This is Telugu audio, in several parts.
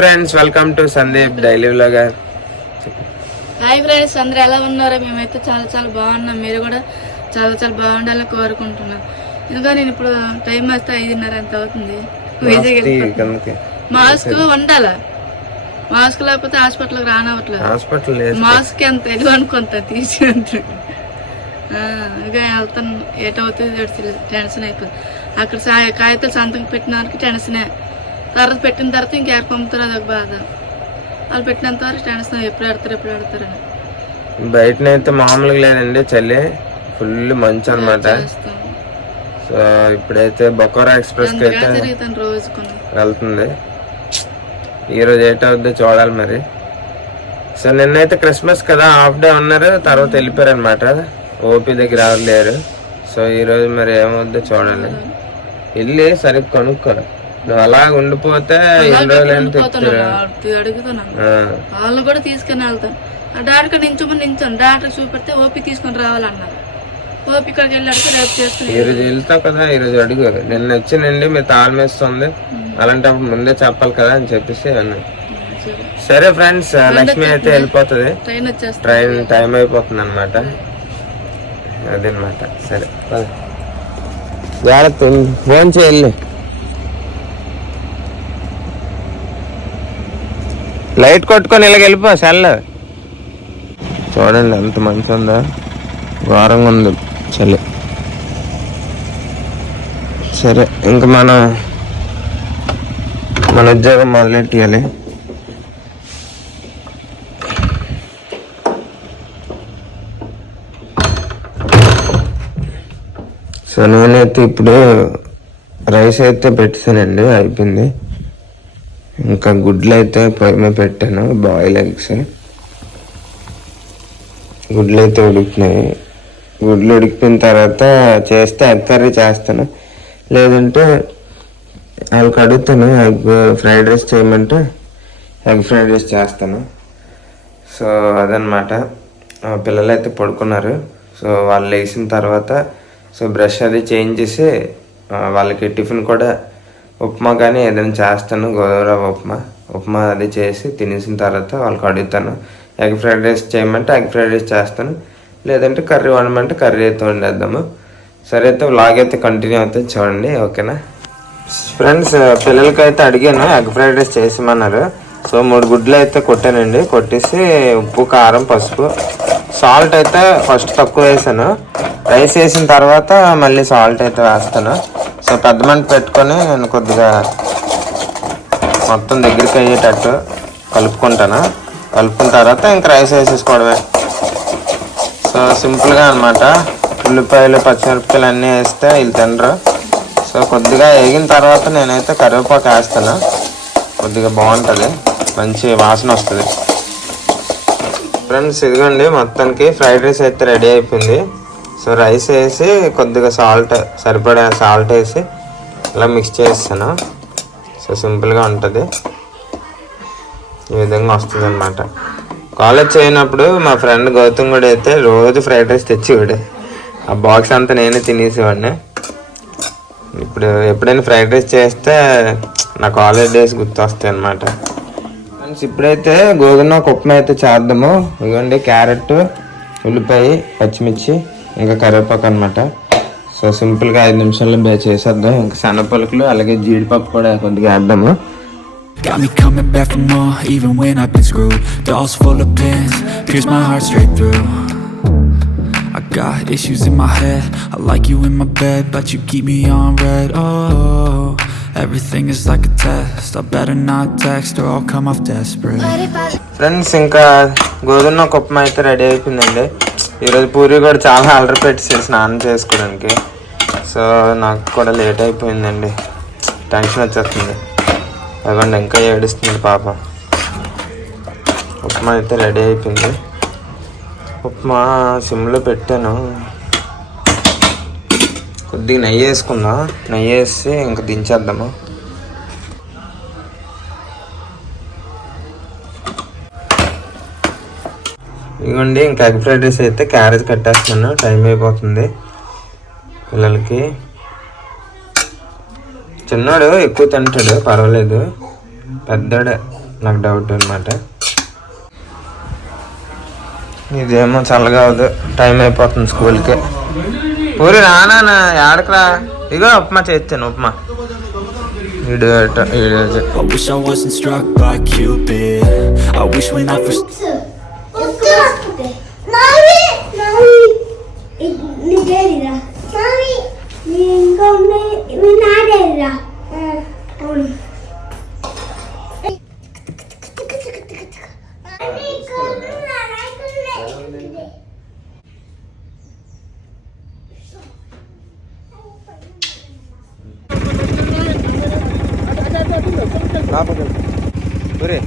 Friends welcome to Sandeep daily vlogger hi friends అందరూ ఎలా ఉన్నారో మేమైతే చాలా చాలా బాగున్నాం. మీరు కూడా చాలా చాలా బాగుండాలని కోరుకుంటున్నాం. ఇంకా నేను ఇప్పుడు టైం వస్తే ఐదున్నర ఎంత అవుతుంది. విజయ్ మాస్క్ ఉండాలా? మాస్క్ లేకపోతే హాస్పిటల్కి రానవట్లేదు. హాస్పిటల్ మాస్క్ ఎంత ఎలుగు అనుకుంటా తీసి. ఆ, ఇంకా వెళ్తాను ఏటవుతుంది? టెన్షన్ అయిపోతుంది. అక్కడ కాగితాలు సంతకం పెట్టిన వరకు టెన్షనే తర్వాత పెట్టిన తర్వాత ఇంకెవరు పంపుతారు అదొక బాధ. వాళ్ళు పెట్టినంత వరకు టెన్షన్ ఎప్పుడు ఆడతారు ఎప్పుడు ఆడతారని. బయటనైతే మామూలుగా లేదండి చలి. ఫుల్ మంచు అనమాట సో ఇప్పుడైతే బొకోరా ఎక్స్ప్రెస్ అయితే వెళ్తుంది. ఈ రోజు ఏటవుద్దో చూడాలి మరి. సో నిన్నైతే క్రిస్మస్ కదా హాఫ్ డే ఉన్నారు తర్వాత వెళ్ళిపోయారు అనమాట ఓపీ దగ్గర ఎవరు లేరు సో ఈ రోజు మరి ఏమవుద్దో చూడాలి. వెళ్ళి సరిగ్గా కొనుక్కో నువ్వు అలా ఉండిపోతే ఎన్ని అడుగు- వాళ్ళని కూడా తీసుకుని వెళ్తాను. ఆ డాక్టర్ నించోమని నించాను డాక్టర్ చూపెడితే ఓపీ తీసుకొని రావాలన్నారు ఓపీ ఇక్కడికి వెళ్ళి అడిగితే రేపు చేసుకుని ఈ రోజు వెళ్తావు కదా ఈ రోజు అడుగు. నిన్న వచ్చినండి మీరు తాళమేస్తుంది అలాంటప్పుడు ముందే చెప్పాలి కదా అని చెప్పేసి అన్నాను సరే. ఫ్రెండ్స్ లక్ష్మి అయితే వెళ్ళిపోతుంది. ట్రైన్ టైం అయిపోతుంది అనమాట అదనమాట సరే. జాగ్రత్త ఫోన్ చేయాలి లైట్ కొట్టుకొని ఇలాగ వెళ్ళిపో సెల్. చూడండి ఎంత మంచి ఉందో. ఘోరంగా ఉంది చలి సరే ఇంకా మనం మన ఉద్యోగం మొదలెట్టాలి సో నేనైతే ఇప్పుడు రైస్ అయితే పెట్టానండి అయిపోయింది. ఇంకా గుడ్లు అయితే పైన పెట్టాను బాయిల్ ఎగ్స్ గుడ్లు అయితే ఉడికినాయి. గుడ్లు ఉడికిపోయిన తర్వాత చేస్తే ఎగ్ కర్రీ చేస్తాను. లేదంటే వాళ్ళకి అడుగుతాను ఎగ్ ఫ్రైడ్ రైస్ చేయమంటే ఎగ్ ఫ్రైడ్ రైస్ చేస్తాను. సో అదనమాట పిల్లలు అయితే పడుకున్నారు. సో వాళ్ళు లేచిన తర్వాత సో బ్రష్ అది చేంజ్ చేసి వాళ్ళకి టిఫిన్ కూడా ఉప్మా కానీ ఏదైనా చేస్తాను గోదావరి ఉప్మా. ఉప్మా అది చేసి తినేసిన తర్వాత వాళ్ళకి అడుగుతాను ఎగ్ ఫ్రైడ్ రైస్ చేయమంటే ఎగ్ ఫ్రైడ్ రైస్ చేస్తాను లేదంటే కర్రీ వండమంటే కర్రీ అయితే వండేద్దాము. సరే అయితే వ్లాగ్ అయితే కంటిన్యూ అవుతుంది చూడండి ఓకేనా? ఫ్రెండ్స్ పిల్లలకి అయితే అడిగాను ఎగ్ ఫ్రైడ్ రైస్ చేసిమన్నారు సో మూడు గుడ్లు అయితే కొట్టానండి కొట్టేసి ఉప్పు కారం పసుపు. సాల్ట్ అయితే ఫస్ట్ తక్కువ వేసాను. రైస్ వేసిన తర్వాత మళ్ళీ సాల్ట్ అయితే వేస్తాను. సో పెద్ద మంట పెట్టుకొని నేను కొద్దిగా మొత్తం దగ్గరికి అయ్యేటట్టు కలుపుకుంటాను. కలుపుకున్న తర్వాత ఇంక రైస్ వేసేసుకోవడమే. సో సింపుల్గా అనమాట ఉల్లిపాయలు పచ్చిమిరపకాయలు అన్నీ వేస్తే వీళ్ళు తినరు. సో కొద్దిగా వేగిన తర్వాత నేనైతే కరివేపాకు వేస్తాను. కొద్దిగా బాగుంటుంది. మంచి వాసన వస్తుంది. ఫ్రెండ్స్ ఇదిగోండి మొత్తానికి ఫ్రైడ్ రైస్ అయితే రెడీ అయిపోయింది. సో రైస్ వేసి కొద్దిగా సాల్ట్ సరిపడా సాల్ట్ వేసి ఇలా మిక్స్ చేస్తాను సో సింపుల్గా ఉంటుంది. ఈ విధంగా వస్తుంది అనమాట కాలేజ్ చేయనప్పుడు మా ఫ్రెండ్ గౌతమ్ కూడా అయితే రోజు ఫ్రైడ్ రైస్ తెచ్చేవాడు. ఆ బాక్స్ అంతా నేనే తినేసేవాడిని. ఇప్పుడు ఎప్పుడైనా ఫ్రైడ్ రైస్ చేస్తే నా కాలేజ్ డేస్ గుర్తొస్తాయి అనమాట ఫ్రెండ్స్ ఇప్పుడైతే గోధుమ ఉప్మా అయితే చేద్దాము ఇదిగోండి క్యారెట్ ఉల్లిపాయ పచ్చిమిర్చి ఇంకా కరివేపాకు అనమాట సో సింపుల్గా ఐదు నిమిషాల్లో బే చేసేద్దాం ఇంకా శనగపలుకులు అలాగే జీడిపప్పు కూడా కొద్దిగా వేద్దాము Got me coming back for more, even when I've been screwed. Dolls full of pins, pierce my heart straight through. I got issues in my head, I like you in my bed, but you keep me on red. Oh, everything is like a test. I better not text or I'll come off desperate. Friends ఇంకా గోధుమ ఉప్మా అయితే రెడీ అయిపోయిందండి. ఈరోజు పూరి కూడా చాలా ఆర్డర్ పెట్టేసి స్నానం చేసుకోవడానికి. సో నాకు కూడా లేట్ అయిపోయిందండి. టెన్షన్ వచ్చేస్తుంది. అవ్వండి ఇంకా ఏడుస్తుంది పాప. ఉప్మా అయితే రెడీ అయిపోయింది. ఉప్మా సిమ్లో పెట్టాను. కొద్దిగా నెయ్యి వేసుకుందాం నెయ్యి వేసి ఇంకా దించేద్దాము? ఇదిగోండి ఇంకా ఎగ్ ఫ్రైడ్ రైస్ అయితే క్యారేజ్ కట్టేస్తున్నాను. టైం అయిపోతుంది పిల్లలకి. చిన్నాడు ఎక్కువ తింటాడు పర్వాలేదు. పెద్దడే నాకు డౌట్ అనమాట ఇదేమో చల్లగా అవదు టైం అయిపోతుంది స్కూల్కి ఊరి రానా ఆడకరా. ఇగో ఉప్మా చేస్తాను ఉప్మా. వీడు వీడు I wish I wasn't struck by Cupid I wish when I first నావి నావి నీకేదిరా నావి నీ ఇంకో మీ నాడేదిరా అవును ఊరే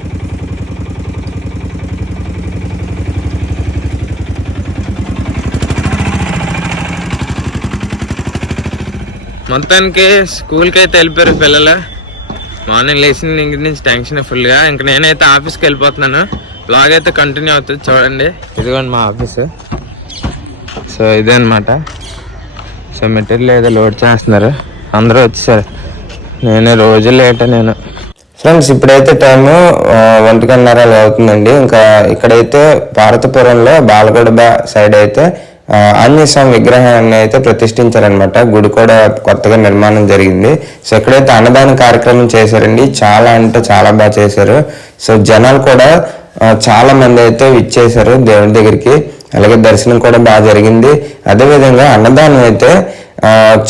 మొత్తానికి స్కూల్కి అయితే వెళ్ళిపోయారు పిల్లలు. మార్నింగ్ లేచిన ఇంటి నుంచి టెన్షన్ ఫుల్గా. ఇంకా నేనైతే ఆఫీస్కి వెళ్ళిపోతున్నాను. బ్లాగ్ అయితే కంటిన్యూ అవుతుంది చూడండి. ఇదిగోండి మా ఆఫీస్. సో ఇదే అనమాట సో మెటీరియల్ ఏదో లోడ్ చేస్తున్నారు. అందరూ వచ్చేసారు. నేను రోజు లేట్ నేను. ఫ్రెండ్స్ ఇప్పుడైతే టైము ఒంటికన్నర అలా అవుతుందండి. ఇంకా ఇక్కడైతే భారతపురంలో బాలగడ సైడ్ అయితే ఆంజనేయస్వామి విగ్రహాన్ని అయితే ప్రతిష్ఠించారనమాట గుడి కూడా కొత్తగా నిర్మాణం జరిగింది. సో ఎక్కడైతే అన్నదాన కార్యక్రమం చేశారండి చాలా అంటే చాలా బాగా చేశారు. సో జనాలు కూడా చాలా మంది అయితే ఇచ్చేశారు దేవుడి దగ్గరికి. అలాగే దర్శనం కూడా బాగా జరిగింది. అదేవిధంగా అన్నదానం అయితే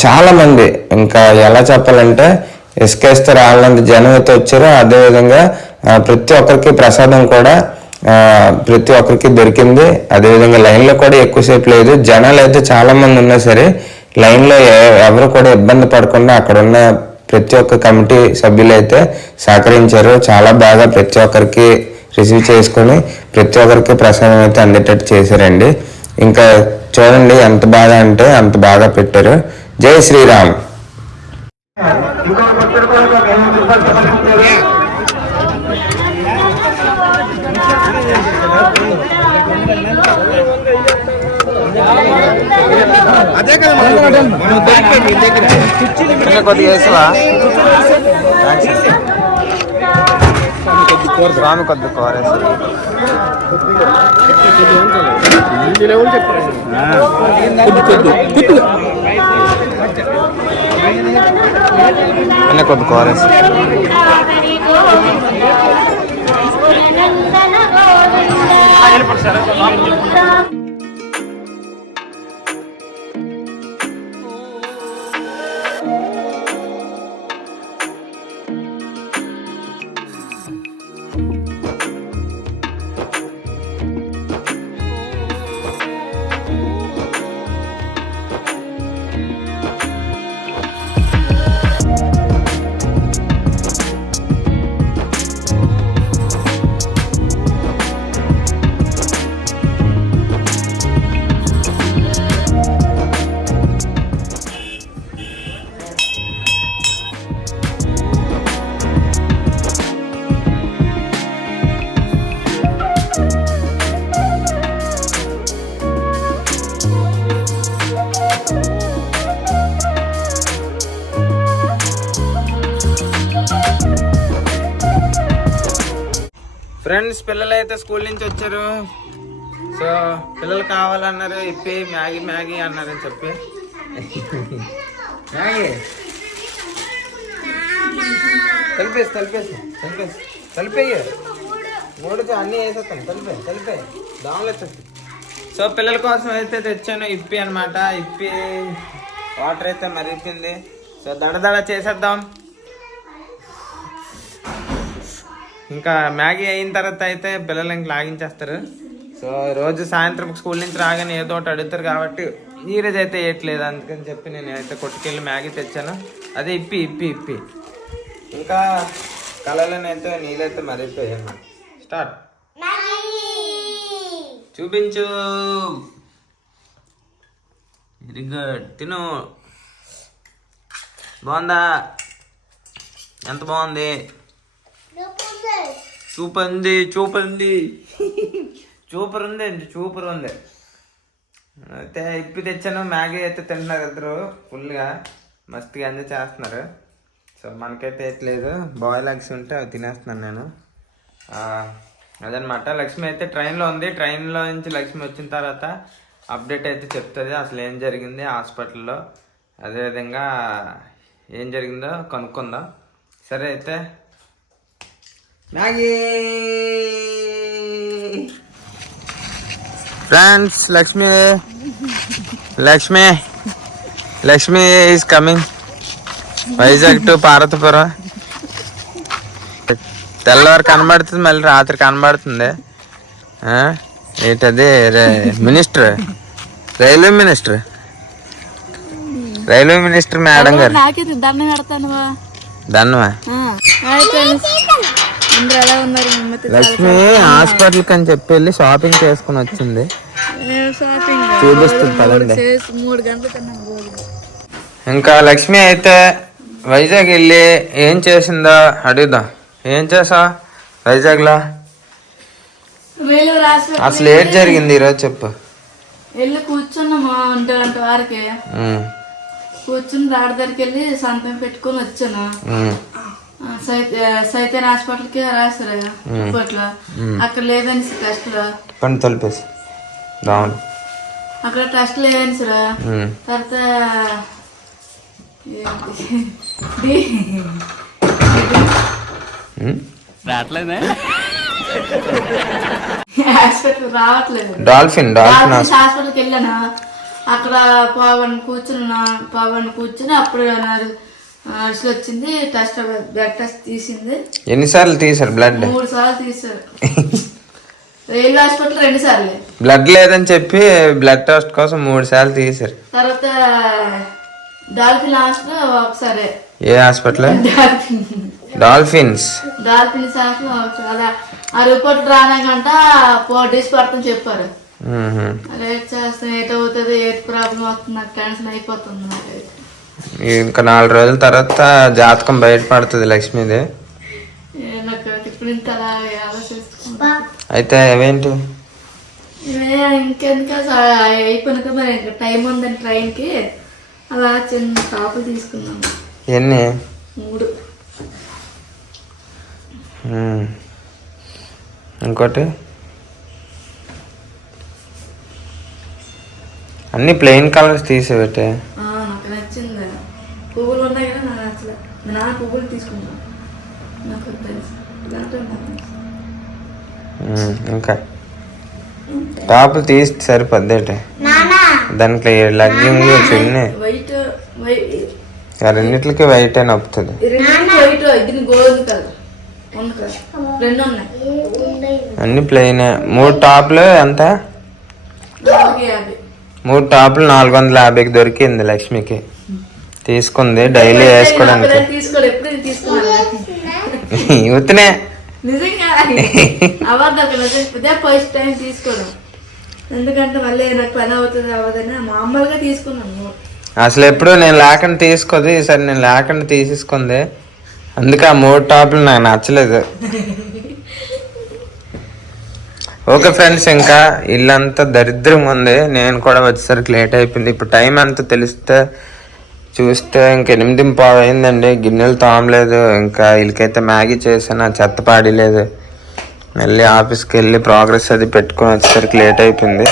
చాలా మంది ఇంకా ఎలా చెప్పాలంటే ఇసుకేస్తే రాళ్ళంత జనం అయితే వచ్చారో. అదేవిధంగా ప్రతి ఒక్కరికి ప్రసాదం కూడా ప్రతి ఒక్కరికి దొరికింది. అదేవిధంగా లైన్లో కూడా ఎక్కువసేపు లేదు. జనాలు అయితే చాలామంది ఉన్నా సరే లైన్లో ఎవరు కూడా ఇబ్బంది పడకుండా అక్కడ ఉన్న ప్రతి ఒక్క కమిటీ సభ్యులు అయితే సహకరించారు. చాలా బాగా ప్రతి ఒక్కరికి రిసీవ్ చేసుకొని ప్రతి ఒక్కరికి ప్రసాదం అయితే అందేటట్టు చేశారండి. ఇంకా చూడండి ఎంత బాగా అంటే అంత బాగా పెట్టారు. జై శ్రీరామ్. అదే కొద్దిగా వేసవా స్వామి కొద్ది కోరేసి అన్న కొద్ది కోరేసి Hayır, başarılı. ఫ్రెండ్స్ పిల్లలు అయితే స్కూల్ నుంచి వచ్చారు. సో పిల్లలు కావాలన్నారు ఇప్పి మ్యాగీ మ్యాగీ అన్నారని చెప్పి. మ్యాగీ? కలిపేసి తలిపేసి తలిపేసి కలిపేయి మూడు అన్నీ వేసేస్తాను. తలిపే తలిపే దోమలు వచ్చేస్తాయి సో పిల్లల కోసం అయితే తెచ్చాను ఇప్పి అనమాట ఇప్పి వాటర్ అయితే మరుగుతుంది సో దడదడ దడ చేసేద్దాం. ఇంకా మ్యాగీ అయిన తర్వాత అయితే పిల్లలు ఇంక లాగించేస్తారు. సో రోజు సాయంత్రం స్కూల్ నుంచి రాగానే ఏదో ఒకటి అడుగుతారు కాబట్టి ఈరోజు అయితే వేయట్లేదు. అందుకని చెప్పి నేను అయితే కొట్టుకెళ్ళి మ్యాగీ తెచ్చాను. అదే ఇప్పి ఇప్పి ఇప్పి. ఇంకా కళలోనైతే నీళ్ళైతే మరిగిపోయాయి. స్టార్ట్. చూపించు. వెరీ గుడ్ తిను. బాగుందా? ఎంత బాగుంది? సూపర్ ఉంది సూపర్ ఉంది సూపర్ ఉంది సూపర్ ఉంది అయితే ఇప్పి తెచ్చాను మ్యాగీ అయితే తింటున్నారు ఇద్దరు ఫుల్గా. మస్తుగా ఎంజాయ్ చేస్తున్నారు. సో మనకైతే ఎట్లేదు బాయిల్ ఎగ్స్ ఉంటే అవి తినేస్తున్నాను నేను. అదనమాట. లక్ష్మి అయితే ట్రైన్లో ఉంది. ట్రైన్లో నుంచి లక్ష్మి వచ్చిన తర్వాత అప్డేట్ అయితే చెప్తుంది. అసలు ఏం జరిగింది హాస్పిటల్లో. అదేవిధంగా ఏం జరిగిందో కనుక్కుందాం. సరే అయితే. Maggi! Friends Lakshmi Lakshmi Lakshmi is coming Vizag to Parvathipuram తెల్లవారు కనబడుతుంది మళ్ళీ రాత్రి కనబడుతుంది. ఆ? ఏంటది? రే minister railway minister. Railway minister madam గారు. నాకే లక్ష్మి హాస్పిటల్కి అని చెప్పి వెళ్ళి షాపింగ్ చేసుకుని వచ్చింది. షాపింగ్ చూపిస్తుంది పదండి. ఇంకా లక్ష్మి అయితే వైజాగ్ వెళ్ళి ఏం చేసిందో అడుగుదాం. ఏం చేసా వైజాగ్లో? రైలు రాసి అసలు ఏం జరిగింది ఈరోజు చెప్పు. వెళ్ళి కూర్చున్నాము గంట వారికి. కూర్చుని రాడ దగ్గరికి వెళ్ళి సంతం పెట్టుకొని వచ్చాను. సైతన్ హాస్పిటల్కి రాశారు రిపోర్ట్లో. అక్కడ లేదని టెస్ట్లో పని తలిపేసి. రావును అక్కడ టెస్ట్ లేదని సార్ తర్వాత. హాస్పిటల్ రావట్లేదు? డాల్ఫిన్ డాల్ఫిన్ హాస్పిటల్కి వెళ్ళాను. అక్కడ పవన్ కూర్చున్నా పవన్ కూర్చుని అప్పుడు నర్సులు వచ్చింది టెస్ట్ బ్లడ్ టెస్ట్ తీసింది. ఎన్నిసార్లు తీసారు బ్లడ్ మూడు సార్లు తీసారు రైల్వే హాస్పిటల్ రెండు సార్లు. బ్లడ్ లేదని చెప్పి బ్లడ్ టెస్ట్ కోసం మూడు సార్లు తీసారు తర్వాత డాల్ఫిన్ హాస్పిటల్ ఒకసారి. ఏ hospital? Dolphin. Dolphins. Dolphin hospital ఆ రిపోర్ట్ రానాకంట ఫోర్ డేస్ పడుతుంది చెప్పారు. రేట్ చేస్తే? ఏట్ అవుతుంది ఏట్ ప్రాబ్లం వస్తుంది నాకు టెన్షన్ అయిపోతుంది నాకైతే ఇంకా నాలుగు రోజుల తర్వాత జాతకం బయటపడుతుంది లక్ష్మిది అయితే అవేంటి? మరి ఇంకా టైం ఉందని ట్రైన్కి అలా చిన్న టాపులు తీసుకున్నాము ఎన్ని? మూడు. ఇంకోటి? అన్ని ప్లెయిన్ కలర్స్ తీసేబెట్టే నాన్న పువ్వులు తీసుకున్నాను నాకు తెలుసు దాంట్లో ఇంకా టాపులు తీస్తే సరిపోద్దేటే నానా దానికి లగ్గింగ్ చిన్ని వైట్ వైట్ రెండిట్లకి వైట్ అని ఉన్నాయి. అన్ని ప్లెయిన్ మూడు టాప్లు ఎంత? మూడు టాపులు నాలుగు వందల యాభైకి దొరికింది లక్ష్మికి. తీసుకుంది డైలీ వేసుకోవడానికి. ఫస్ట్ టైం ఎందుకంటే మళ్ళీ నాకు పని అవుతుంది అవ్వదని మామూలుగా తీసుకున్నాను. అసలు ఎప్పుడు నేను లేకుండా తీసుకోదు ఈసారి నేను లేకుండా తీసేసుకుంది. అందుకే ఆ మూడు టాపులు నాకు నచ్చలేదు. ఓకే ఫ్రెండ్స్ ఇంకా ఇల్లంతా దరిద్రంగా ఉంది. నేను కూడా వచ్చేసరికి లేట్ అయిపోయింది. ఇప్పుడు టైం ఎంత తెలిస్తే చూస్తే ఇంక ఎనిమిది పావు అయిందండి గిన్నెలు తోమలేదు. ఇంకా వీళ్ళకైతే మ్యాగీ చేసాను చెత్త పాడిలేదు. మళ్ళీ ఆఫీస్కి వెళ్ళి ప్రోగ్రెస్ అది పెట్టుకొని వచ్చేసరికి లేట్ అయిపోయింది.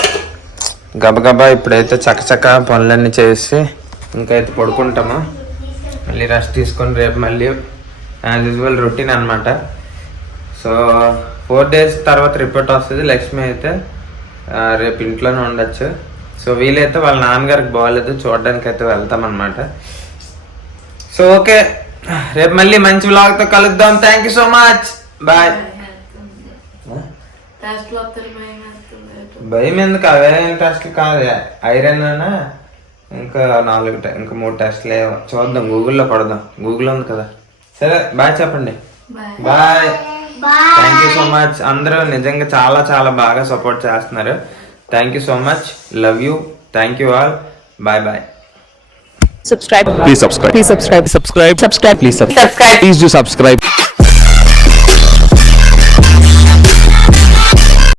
గబగబా ఇప్పుడైతే చకచక పనులన్నీ చేసి ఇంకైతే పడుకుంటాము. మళ్ళీ రెస్ట్ తీసుకొని రేపు మళ్ళీ యాజ్ యూజువల్ రొటీన్ అనమాట సో ఫోర్ డేస్ తర్వాత రిపోర్ట్ వస్తుంది. లక్ష్మి అయితే రేపు ఇంట్లోనే ఉండొచ్చు. సో వీలైతే వాళ్ళ నాన్నగారికి బాగాలేదు చూడడానికి అయితే వెళ్తాం అనమాట సో ఓకే రేపు మళ్ళీ మంచి వ్లాగ్తో కలుద్దాం. Thank you so much bye భయం ఎందుకు? అవే టెస్ట్లు కాదు. ఐరన్ అనా ఇంకా నాలుగు ఇంకా మూడు టెస్ట్లు చూద్దాం గూగుల్లో పడదాం. గూగుల్ ఉంది కదా. సరే బాయ్ చెప్పండి. Bye. Bye. Thank you so much అందరూ నిజంగా చాలా చాలా బాగా సపోర్ట్ చేస్తున్నారు. Thank you so much. Love you. Thank you all. Bye bye. Subscribe. Please subscribe. Please subscribe. Subscribe. Subscribe. Please subscribe. Please do subscribe.